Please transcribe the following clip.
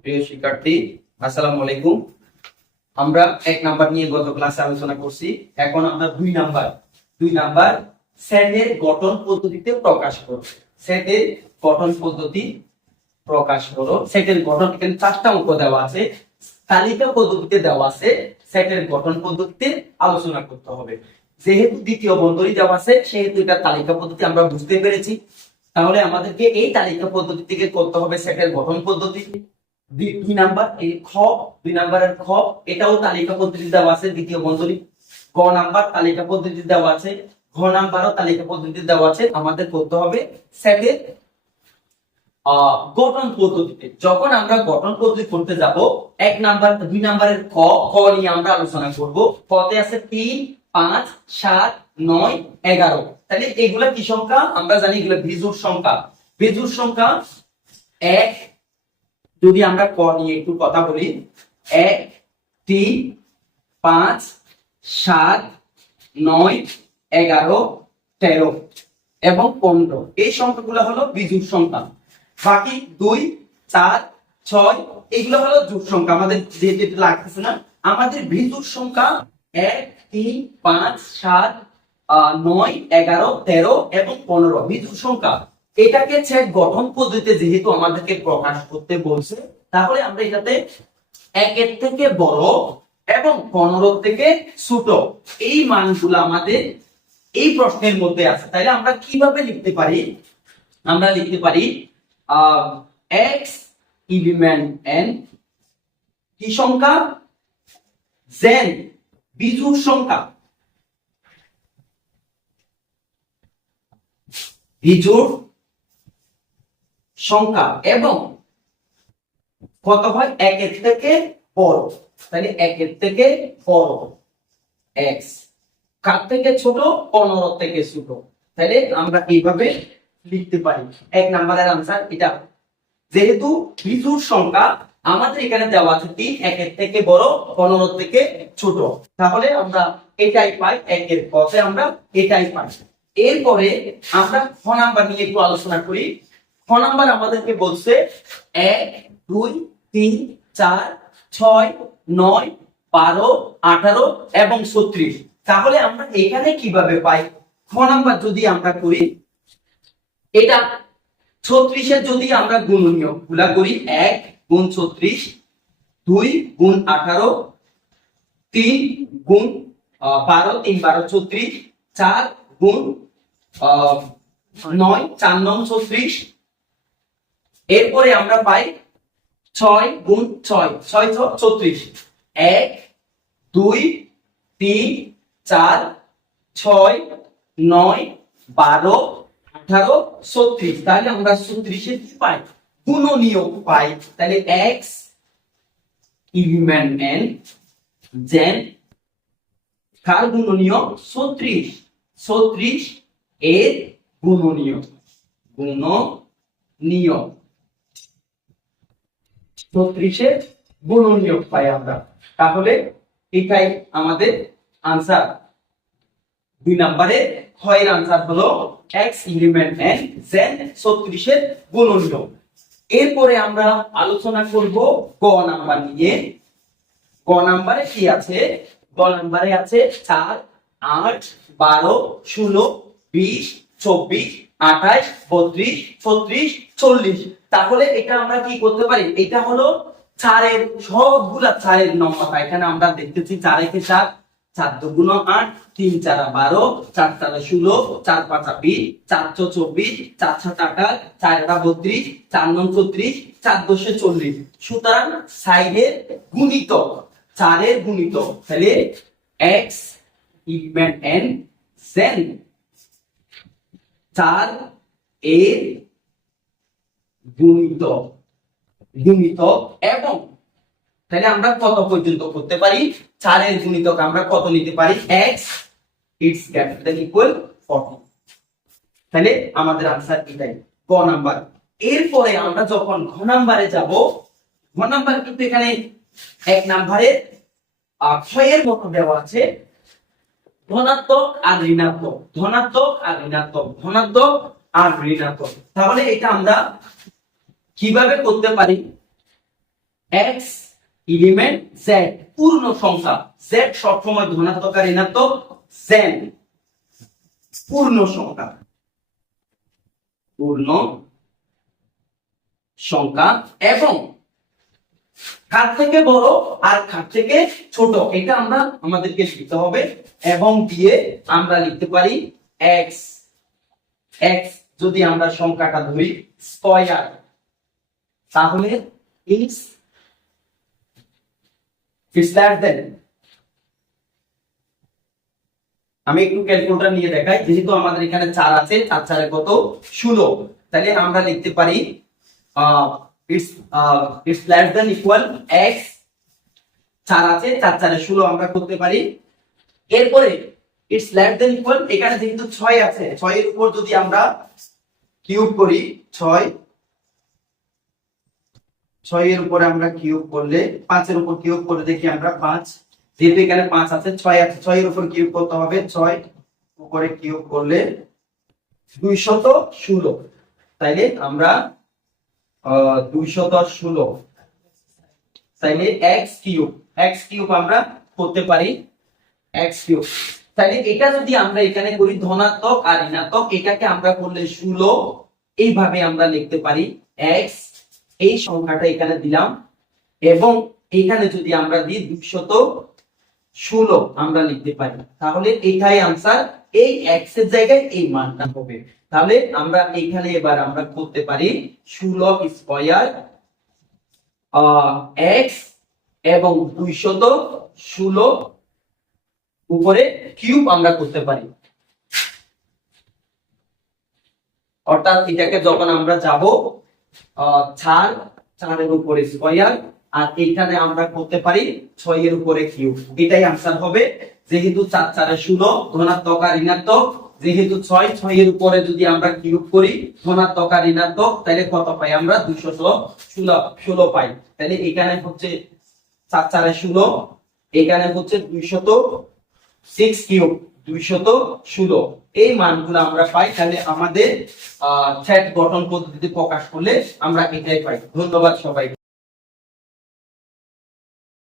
প্রিয় শিক্ষার্থী, আসসালামু আলাইকুম। আমরা এক নাম্বার নিয়ে গত ক্লাসে আলোচনা করছি। এখন আমরা দুই নাম্বার সেটের গঠন পদ্ধতিতে প্রকাশ করব। সেটের গঠন পদ্ধতি প্রকাশ করো। সেটের গঠন এখানে 4টা অঙ্ক দেওয়া আছে, তালিকা পদ্ধতিতে দেওয়া আছে। সেটের গঠন পদ্ধতিতে আলোচনা করতে হবে। যেহেতু দ্বিতীয় বন্ধনী দেওয়া আছে, সেহেতু এটা তালিকা পদ্ধতি আমরা বুঝতে পেরেছি। তাহলে আমাদেরকে এই তালিকা পদ্ধতি থেকে করতে হবে সেটের গঠন পদ্ধতি। দুই নাম্বার এই খ, 2 নাম্বারের খ, এটাও তালিকা পদ্ধতি দেওয়া আছে, দ্বিতীয় বন্ধনী। গ নাম্বার তালিকা পদ্ধতি দেওয়া আছে, ঘ নাম্বারও তালিকা পদ্ধতি দেওয়া আছে। আমাদের করতে হবে সেটের গঠন পদ্ধতিতে। যখন আমরা গঠন পদ্ধতি করতে যাব, 2 নাম্বারের ক নিয়ে আমরা আলোচনা করব। কতে আছে 3, 5, 7, 9, 11। তাহলে এগুলা কি সংখ্যা? আমরা জানি এগুলা বিজোড় সংখ্যা। বিজোড় সংখ্যা 1, যদি আমরা ক নিয়ে একটু কথা বলি, 1, 3, 5, 7, 9, 11, 13 এবং 15। এই সংখ্যাগুলো হলো বিজোড় সংখ্যা। বাকি 2, 4, 6 এগুলো হলো জোড় সংখ্যা। আমাদের যেটা লাগতেছে না, আমাদের বিজোড় সংখ্যা 1, 3, 5, 7, 9, 11, 13 এবং 15 বিজোড় সংখ্যা। এটাকে সেট গঠন পদ্ধতিতে যেহেতু আমাদেরকে প্রকাশ করতে বলছে, তাহলে আমরা এটাতে 1 থেকে বড় এবং 15 থেকে ছোট এই মানগুলো আমাদের এই প্রশ্নের মধ্যে আছে। তাইলে আমরা কিভাবে লিখতে পারি? আমরা লিখতে পারি x এলিমেন্ট n কি সংখ্যা? জেন বিজোড় সংখ্যা। বিজোড় সংখ্যা এবং কত হয়? 1 থেকে বড়। তাহলে 1 থেকে বড় x, কার থেকে ছোট? 15 থেকে ছোট। তাহলে আমরা এইভাবে লিখতে পারি। 1 নাম্বারের आंसर এটা। যেহেতু বিজোড় সংখ্যা আমাদের এখানে দেওয়া আছে 3, 1 থেকে বড়, 15 থেকে ছোট, তাহলে আমরা এটাই পাই। 1 এর পথে আমরা এটাই পাই। এরপরে আমরা খ নাম্বার নিয়ে একটু আলোচনা করি। খ নাম্বার আমাদেরকে বলছে 1, 2, 3, 4, 6, 9, 12, 18 এবং 36। তাহলে আমরা এখানে কিভাবে পাই? খ নাম্বার যদি আমরা করি, এটা 36 এর যদি আমরা গুণনীয় গুলা করি, 1 গুণ 36, 2 গুণ 18, 3 গুণ 12, 3 12 36, 4 গুণ 9, 4 9 36। এরপরে আমরা পাই 6 গুণ 6, 6 36, 1 2 3 4 6 9 12 18 36। তাহলে আমরা 36 এর কি পাই? গুণনীয় পাই। তাহলে x এলিমেন্ট n জেন কার গুণনীয়? 36। 36 এর গুণনীয়। 36 এর গুণনীয় পাই আমরা। তাহলে এটাই আমাদের आंसर। 2 নম্বরে খ এর आंसर হলো x এলিমেন্ট n জেন 36 এর গুণনীয়। এরপরে আমরা আলোচনা করব গ নাম্বার নিয়ে। গ নাম্বারে কি আছে? গ নাম্বারে আছে 4, 8, 12, 16, 20, 24, 28, 32, 36, 40। তাহলে এটা আমরা কি করতে পারি? এটা হলো 4 এর সবগুলা 4 এর নম্বর। এখানে আমরা দেখতেছি 4 একে 4, 4 2 8, 3 4 12, 4 4 16, 4 5 20, 4 6 24, 4 7 28, 4 32, 4 9 34, 4 10 40। সুতরাং সাইডের গুণিতক, 4 এর গুণিতক। তাহলে x এলিমেন্ট n জেন 4 এর গুণিতক এবং তাহলে আমরা কত পর্যন্ত করতে পারি? 4 এর গুণিতক আমরা কত নিতে পারি? x it's greater than equal 40। তাহলে আমাদের आंसर এটাই, ক নাম্বার। এরপরে আমরা যখন ঘ নাম্বারে যাব, ঘ নাম্বার কিন্তু এখানে 1 নাম্বারে ক্ষয়ের মতো দেওয়া আছে ধনাত্মক আর ঋণাত্মক, ধনাত্মক আর ঋণাত্মক, ধনাত্মক আর ঋণাত্মক। তাহলে এটা আমরা কিভাবে করতে পারি? এক্স এলিমেন্ট জেড পূর্ণ সংখ্যা, জেড সবসময় ধনাত্মক আর ঋণাত্মক, জেড পূর্ণ সংখ্যা, পূর্ণ সংখ্যা এবং কার থেকে বড় আর কার থেকে ছোট এটা আমরা আমাদেরকে লিখতে হবে, এবং দিয়ে আমরা লিখতে পারি এক্স, এক্স যদি আমরা সংখ্যাটা ধরি স্কয়ার, তাহলে ইটস লেস দেন, আমি একটু ক্যালকুলেটর নিয়ে দেখাই, যেহেতু আমাদের এখানে 4 আছে, 4 4 কত 16, তাহলে আমরা লিখতে পারি it's less than equal x, 4 আছে 4 4 16 আমরা করতে পারি। এরপরে ইটস লেস দেন ইকুয়াল, এখানে যেহেতু 6 আছে 6 এর উপর যদি আমরা কিউব করি, 6 এর উপরে আমরা কিউব করলে 5 এর উপর কিউব করে দেখি আমরা 5, যেহেতু এখানে 5 আছে 6 আছে 6 এর উপর কিউব করতে হবে, 6 উপরে কিউব করলে 216, তাইলে আমরা 216, তাইলে x কিউব আমরা করতে পারি x কিউব। তাইলে এটা যদি আমরা এখানে করি ধনাত্মক আর ঋণাত্মক, এটাকে আমরা করলে 16, এইভাবে আমরা লিখতে পারি x, এই সংখ্যাটা এখানে দিলাম, এবং এখানে যদি আমরা দিই 216 আমরা লিখতে পারি, তাহলে এটাই आंसर, এই x এর জায়গায় এই মানটা হবে। তাহলে আমরা এখানে এবার আমরা করতে পারি 16 স্কয়ার x এবং 216 উপরে কিউব আমরা করতে পারি, অর্থাৎ এটাকে যখন আমরা যাব 4 এর উপরে স্কয়ার, আর এখানে আমরা করতে পারি 6 এর উপরে কিউব, এটাই आंसर হবে। যেহেতু 4 4 16 ধনাত্মক আর ঋণাত্মক, যেহেতু 6 এর উপরে যদি আমরা কিউব করি ধনাত্মক আর ঋণাত্মক, তাহলে কত পাই আমরা 216 পাই। তাহলে এখানে হচ্ছে 4 4 16, এখানে হচ্ছে 206 কিউব 216, এই মানগুলো আমরা পাই। তাহলে আমাদের সেট গঠন পদ্ধতিতে প্রকাশ করলে আমরা এটাই পাই। ধন্যবাদ সবাইকে।